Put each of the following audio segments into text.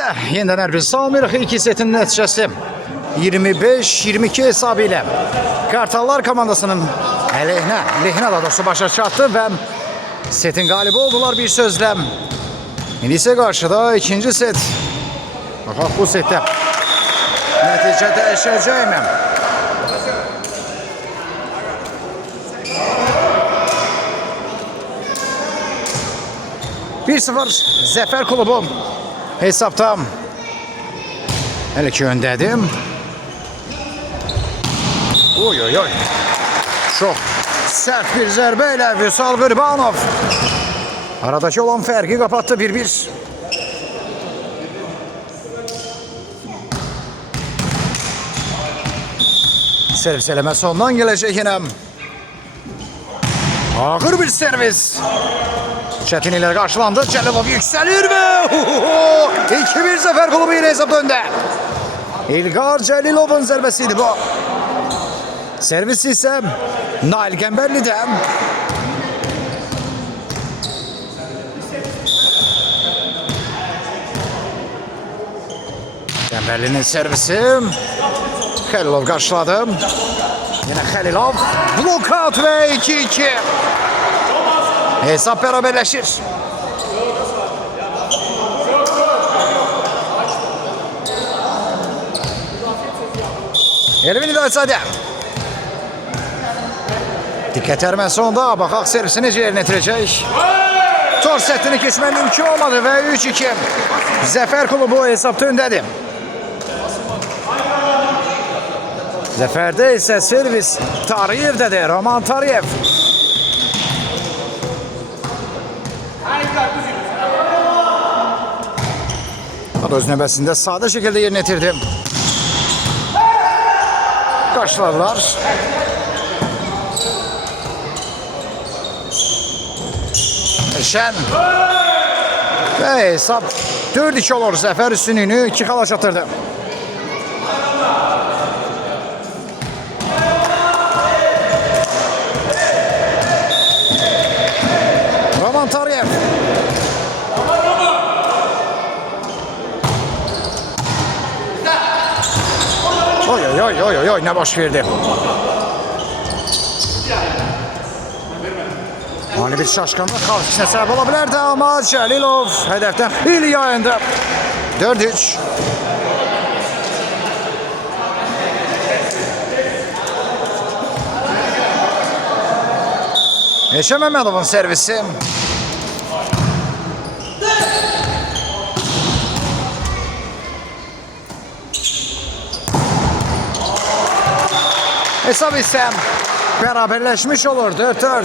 setdə yenidən hər bir salmırıq. 2 setin nəticəsi 25-22 hesabı ilə Kartallar komandasının lehinə daha doğrusu başa çatdı və setin qalibi oldular bir sözlə. İndi isə qarşıda ikinci set. Baxaq bu setdə nəticə dəyişəcəkmi? Bir 0 Zəfər klubu hesabda. Hələ ki öndədim. Oy oy oy. Çox sərt bir zərbə ilə Vüsal Qurbanov aradakı olan fərqi qapattı 1-1. Servis eləməsi ondan gələcək yenə. Ağır bir servis. Çətin ilə qarşılandı. Cəlilov yüksəlir və 2-1 Zəfər klubu ilə hesab döndü. İlqar Cəlilovun zərbəsiydi bu. Servis isə Nail Qəmbərlidən. Qəmbərlinin servisi. Xəlilov qarşıladı. Yine Xəlilov. Blokat və 2-2. Hesap beraberleşir. Elvin İdayetzadə. Diqqət ərməsi onda. Baxaq servisini necə yerinə yetirəcək. Tor setini keçmək mümkün olmadı və 3-2. Zəfər klubu hesabda öndədir. Zəfərdə isə servis Tariyev'dədir. Roman Tariyev. Öz növbəsində sadə şəkildə yerinə yetirdi. Qarşıladılar. Şən. Və hesab 4-2 olur. Zəfər üstünlüyünü 2 xala çatırdı. Roman Tariyev. Oy ne baş verdi. Ani bir şaşkınlıq qalxışına səbəb ola bilərdi amma Cəlilov hədəfdən xeyli yayındı. 4-3. Eşə Məmmədovun servisi. Hesab ise beraberleşmiş olur 4-4.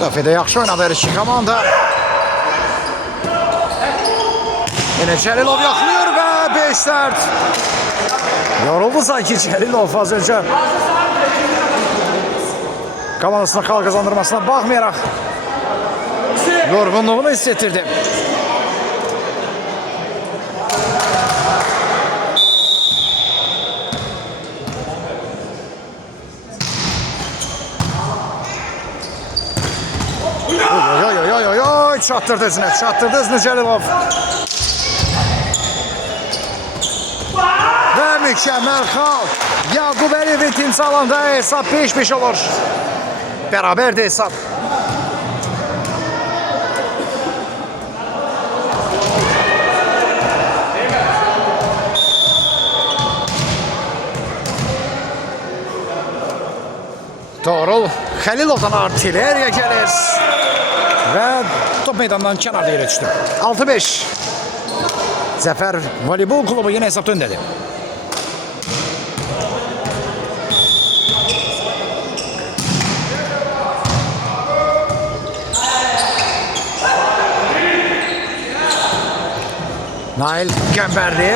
Qafədə yaxşı oynadı her iki komanda. Yine Cəlilov yaxlıyor və 5-4. Yoruldu sanki Cəlilov az önce. Komandasına xal kazandırmasına baxmayaraq yorğunluğunu hissettirdi. Oy çattırdı özünə Cəlilov. Mükemmel xal. Yaqub Əliyevin timsalında hesab 5-5 olur. Beraberdir hesab. Doğrul Xəlilovdan artilleriya gəlir. Və top meydandan kənarda yerə düşdü. 6-5. Zəfər voleybol klubu yine hesabda öndədir. Nail Qəmbərli.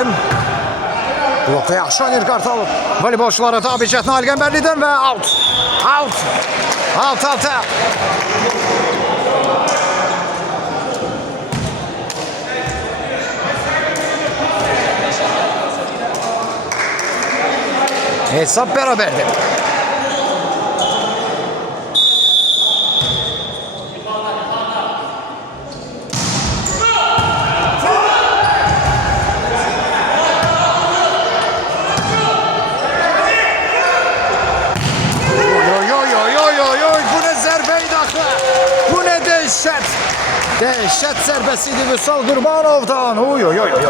Blokda yaxşı oynayır Kartal. Voleybolçulara tabiçət Nail Qəmbərlidən və out. Hesap beraberdir. Bu ne dehşet. Dehşet zərbəsidir Vüsal Qurbanovdan. Oy oy oy oy.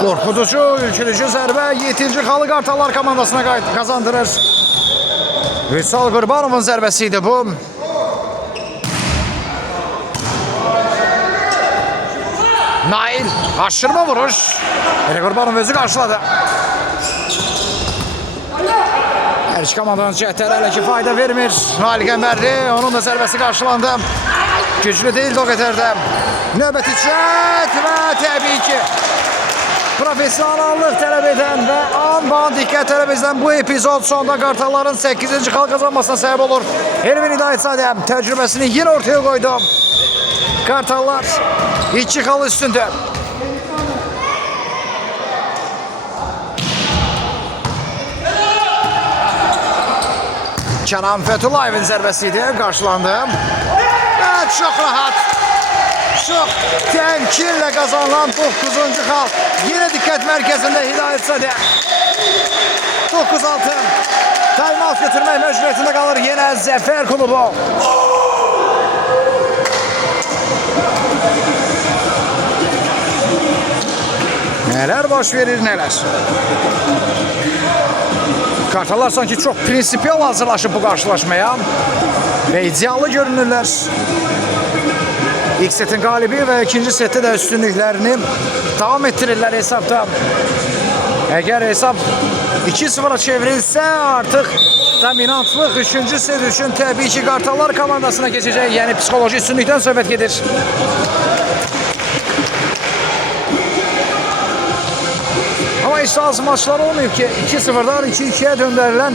Korkutucu, ürkütücü zərbə 7-ci xalı Qartallar komandasına kazandırır. Vüsal Qurbanovun zərbəsiydi bu. Nail aşırma vuruş. Qurbanov özü qarşıladı. Hər iki komandanın cəhətləri hələ ki fayda vermir. Nail Qəmbərli, onun da zərbəsi qarşılandı. Güclü deyildi o qədər də. Növbəti cəhət və təbii ki profesionallıq tələb edən və an diqqət tələb edən bu epizod sonda Qartalların 8-ci xal qazanmasına səbəb olur. Elvin Hidayətzadə təcrübəsini yenə ortaya qoydu. Qartallar 2 xal üstündə. Kənan Fəthulayevin zərbəsiydi, qarşılandı. Və çox rahat, çox təmkinlə qazanılan 9-cu xal. Yenə diqqət mərkəzində Hidayətzadə. 9-6. Time-out götürmək məcburiyyətində qalır yenə Zəfər klubu. Nələr baş verir, nələr. Qartallar sanki çox prinsipiyal hazırlaşıb bu qarşılaşmaya və ideallı görünürlər. İlk setin qalibi və ikinci setdə də üstünlüklərini davam etdirirlər hesabda. Əgər hesab 2-0'a çevrilsə artıq dominantlıq 3-cü set üçün təbii ki Qartallar komandasına keçəcək. Yəni psixoloji üstünlükdən söhbət gedir. Ama işte az maçlar olmuyor ki 2-0'dan 2-2'ye döndürülen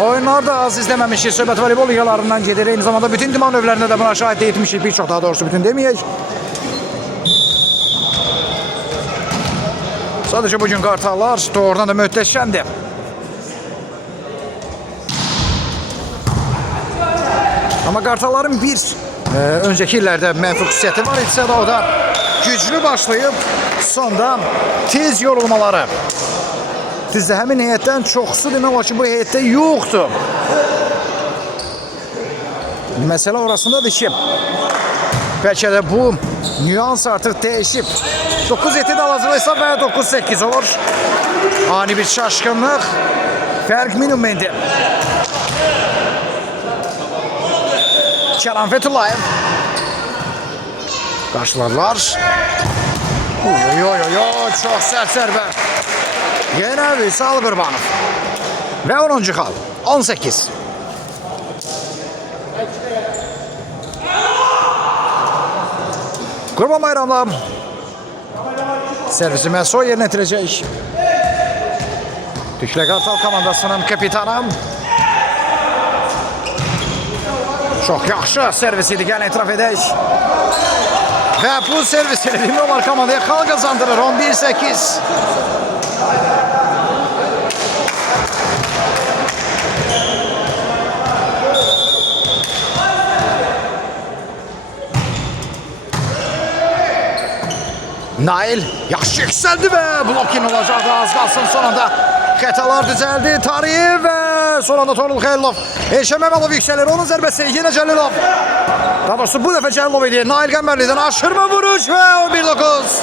oyunlar da az izlememişiz. Söhbət voleybol ligalarından gedir. Aynı zamanda bütün idman növlərində də buna şahid etmişik. Bir çox daha doğrusu bütün deməyək. Sadəcə bugün Qartallar doğrudan da möhtəşəmdir. Ama Qartalların bir önceki illərdə mənfi xüsusiyyəti var etsə də o da güclü başlayıb sonda tez yorulmaları. Düzdür, həmin heyətdən çoxsu demək olar ki, bu heyətdə yoxdur. Məsələ orasındadır ki, bəlkə də bu nüans artıq dəyişib. 9-7 hazırlaysa və 9-8 olur. Ani bir şaşkınlıq, fərq minimum indi. Kənan Fəthullayev qarşıladılar. Çox sərt zərbə. Yenə Vüsal Qurbanov. Və 10-cu xal. 18. Qurban Bayramla servisi Məso yerinə yetirəcək. Tüklə Qartal komandasının kapitanı. Çox yaxşı servis idi, gəlin etiraf edək. Və bu servis ilə Limnovar komandaya xal qazandırır 11-8. Nail yaxşı yüksəldi və blokin olacaqdı, az qalsın sonunda xətalar düzəldi. Tariyev və son anda Torul Xeylov. Elşən Məməlov yüksəlir, onun zərbəsi yenə Cəlilov. Daha doğrusu bu dəfə Cəlilov idi. Nail Qəmbərlidən aşırma vuruş və 11-9.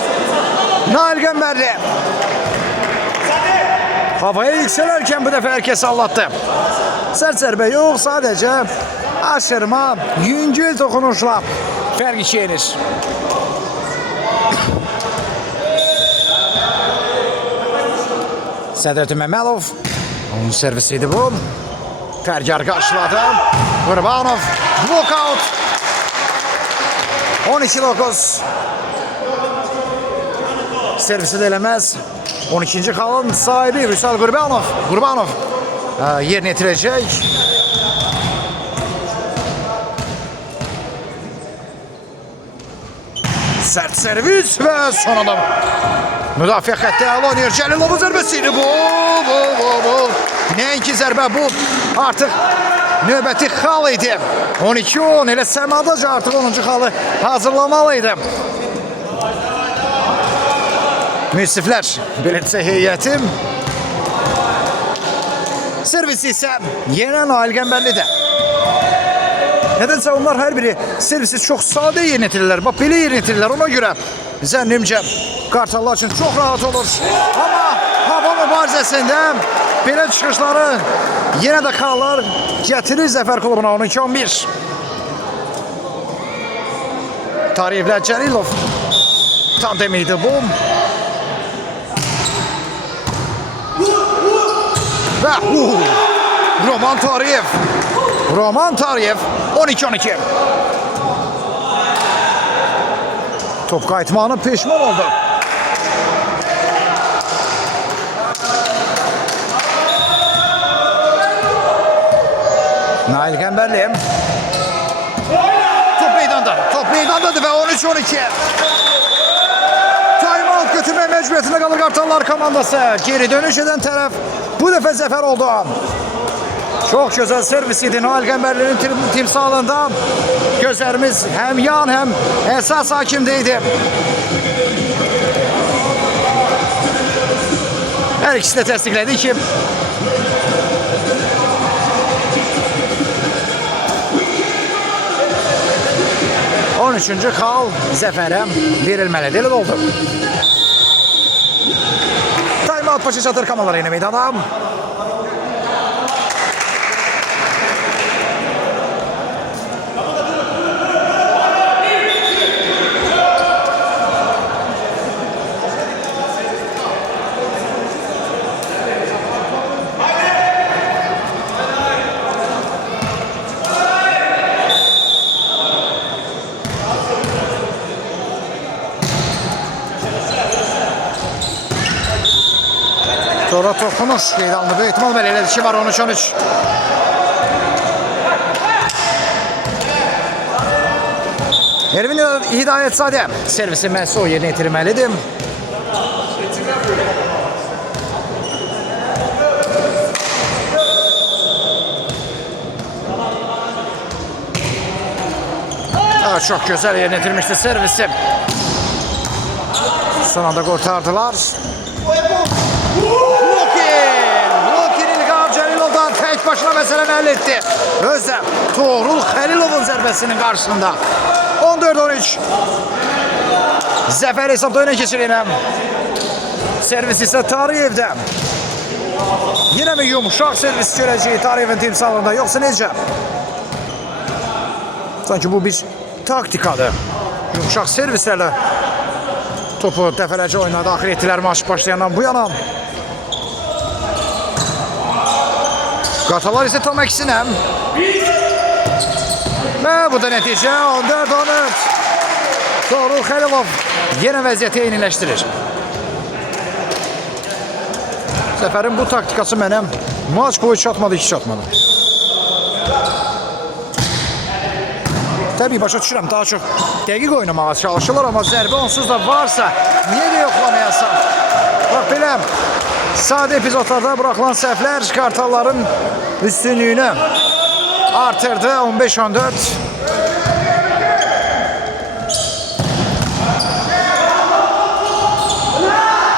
Nail Qəmbərli havaya yüksələrkən bu dəfə hər kəs allatdı. Sərt zərbə yox, sadəcə aşırma, yüngül toxunuşla fərq iki yenir. Sədrəti Məməlov, onun servisi idi bu. Fərgar qarşıladı. Qurbanov, blokout. 12-9. Servisi də eləməz. 12-ci xalın sahibi Vüsal Qurbanov. Qurbanov yerini yetirəcək. Sərt servis və son adam. Müdafiə xətti əla oynayır. Cəlilovun zərbəsini bu. Nəinki zərbə bu. Artıq növbəti xal idi. 12-10 elə Səmadaca artıq 10-cu xalı hazırlamalıydı. Müsiflər belirtsə heyətim. Servisi isə yenə Nail Qəmbərlidir. Nədənsə onlar hər biri servisi çox sadə yerinə yetirirlər. Bax belə yerinə yetirirlər. Ona görə zənnimcə Qartallar üçün çox rahat olur. Amma hava mübarizəsində belə çıxışları yenə də xallar gətirir Zəfər klubuna 12-11. Tariyevlə Cəlilov tandem idi bu. Və Roman Tariyev 12-12. Top qayıtmağına peşman oldu. Nail Qəmbərli. Top meydandadır və 13-12. Time-out götürmək məcburiyyətində qalır Qartallar komandası. Geri dönüş edən tərəf bu dəfə zəfər oldu. Çox gözəl servis idi Nail Qəmbərlinin timsalında. Gözlərimiz həm yan, həm əsas hakimdə idi. Hər ikisi də təsdiqlədi ki, üçüncü xal zəfərə verilməlidir. Elə oldu. Time-out başı çatır komandalar yeni meydana. Sonra toxunuş qeydanlı böyük ehtimal belə elədir ki, var 13-13. Ervin Hidayətzadə servisi məhsul o yerinə yetirməlidir. Çox gözəl yerinə yetirmişdi servisi. Son anda qurtardılar. Tek başına məsələni həll etdi. Özə Tuğrul Xəlilovun zərbəsinin qarşısında. 14-13. Zəfər hesabda önə keçirilən. Servis isə Tariyevdə. Yenə mi yumuşaq servis görəcəyik Tariyevin timsalında, yoxsa necə? Sanki bu bir taktikadır. Yumuşaq servislərlə topu dəfələrcə oyuna daxil etdilər maç başlayandan bu yana. Qartallar isə tam əksinə. Və bu da nəticə 14-13. Tuğrul Xəlilov yenə vəziyyəti eyniləşdirir. Zəfərin bu taktikası mənə maç boyu çatmadı, iki çatmadı. Təbii başa düşürəm, daha çox dəqiq oynamağa çalışırlar, amma zərbə onsuz da varsa, niyə də yoxlamayasan? Bax belə, sadə epizodlarda buraxılan səhvlər Qartalların üstünlüyünü artırdı 15-14.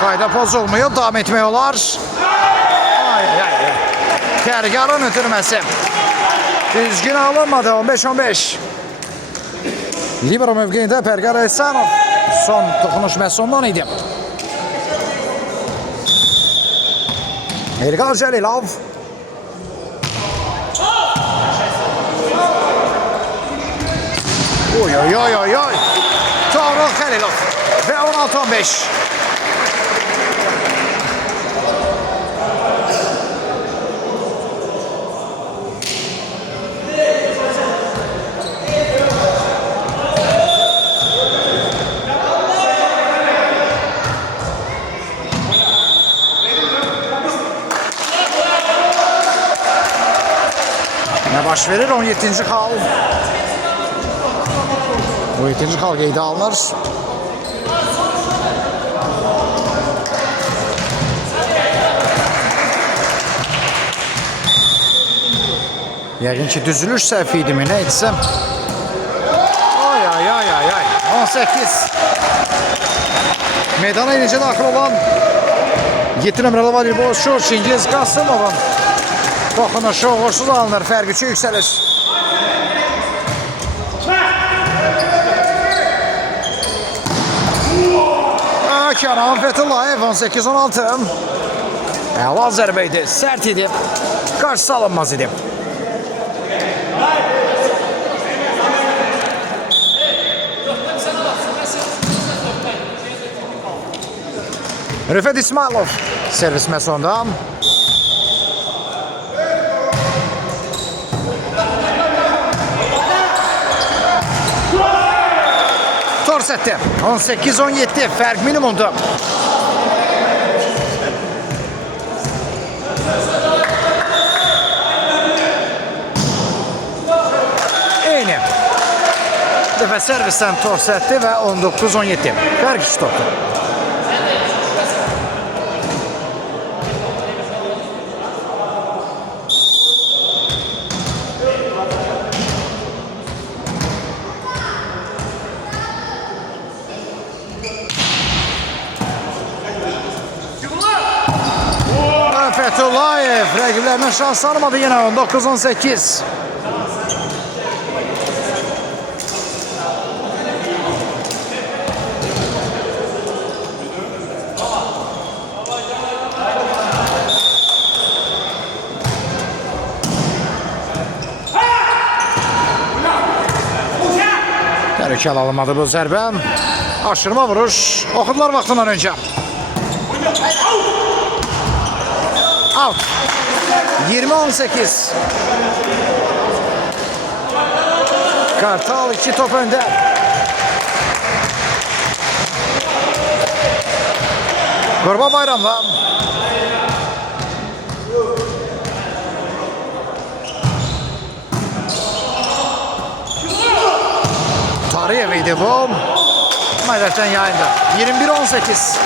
Qayda pozulmuyor, davam etmək olar. Kərgarın ötürməsi. Düzgün alınmadı 15-15. Libero mövqeyində Pərgar Əhsanov. Son toxunuş məhz ondan idi. Elqar Cəlilov. Oy. Tuğrul Xəlilov. Və 16-15. Baş verir 17-ci xal. 17-ci xal qeydə alınır. Yəqin ki düzülüş səhvi idi mi, nə idisə. Ay ay ay ay ay. 18. Meydana inicə daxil olan 7 nömrəli voleybolçu Çingiz Qasımovun toxunuşu uğursuz alınır. Fərq 3-ə yüksəlir. Kənan Fethullayev 18-16. Əla zərbə idi, sərt idi. Qarşısı alınmaz idi. Rüfət İsmailov servis məsonda. Torsetdi. 18-17 fərq minimumdur. Eyni. Dəfə servisdən torsetdi və 19-17 fərq 2 topdur. Fethullayev rəqiblərinə şans tanımadı yenə 19-18. Təhlükəli alınmadı bu zərbə. Aşırma vuruş. Oxudular vaxtından öncə. Out. 20-18. Kartal 2 top öndə. Qurban Bayramlı. Tariyev idi bu. Mədətdən yayındı. 21-18.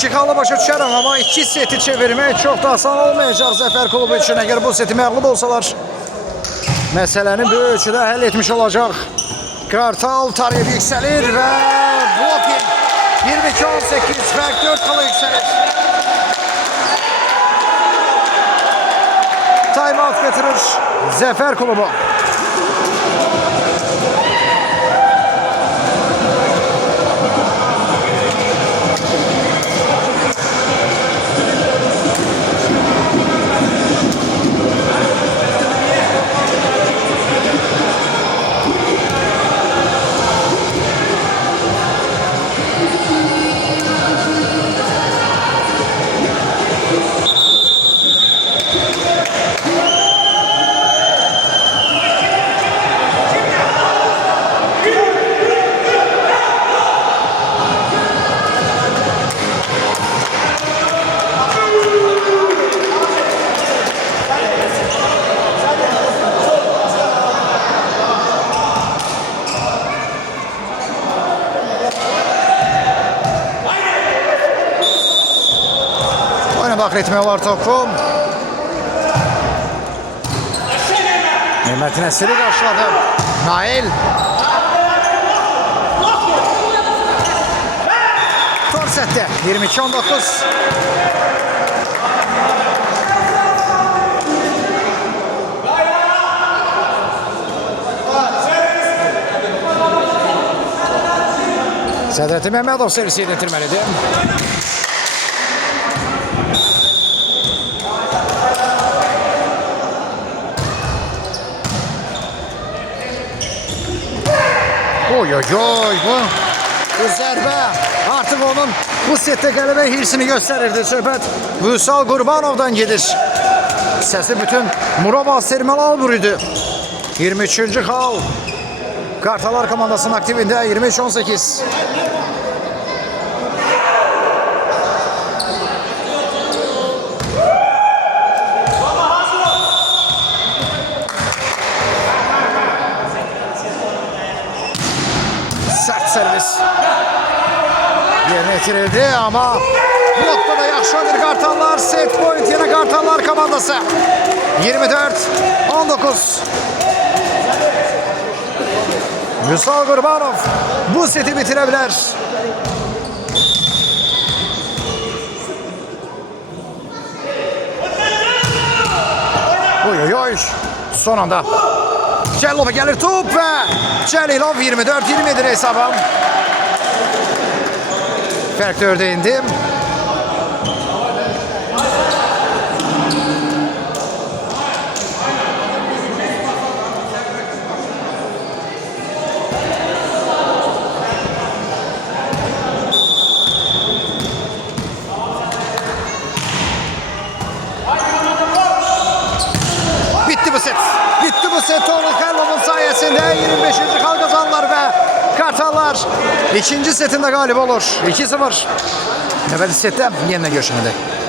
2 xallı başa düşərəm, amma 2 seti çevirmək çox da asan olmayacaq Zəfər klubu üçün. Əgər bu seti məğlub olsalar, məsələni böyük ölçüdə həll etmiş olacaq. Kartal Tariyev yüksəlir və bloking 22-18 fərq 4 xala yüksəlir. Time out getirir Zəfər klubu. Daxil etmək olar topu. Mehmet Nəsiri qarşıladı. Nail. Torsetdi. 22-19. Sədrətin Məmmədov servisi yedirməlidir. Oy oy oy, bu zərbə artıq onun bu setdə qələbə hirsini göstərirdi. Söhbət Vüsal Qurbanovdan gedir. Səsi bütün Murabaz Sermalal bürüdü. 23-cü xal Kartalar komandasının aktivində 23-18. Sert servis yerine getirildi ama Blokda da yaxşı oynadı Kartallar. Set point yine Kartallar komandası. 24-19. Vüsal Qurbanov bu seti bitirebilir. Oy oy oy. Son anda Cellova gelir top ve Celilov 24-27 hesabı. Fark 4'e indi. Bitti bu set. Bitti bu set. Toğrul Karlov'un sayesinde 25. hal kazanlar ve Kartallar ikinci setinde galip olur. 2-0. Növbəti setdə yenə görüşəndə.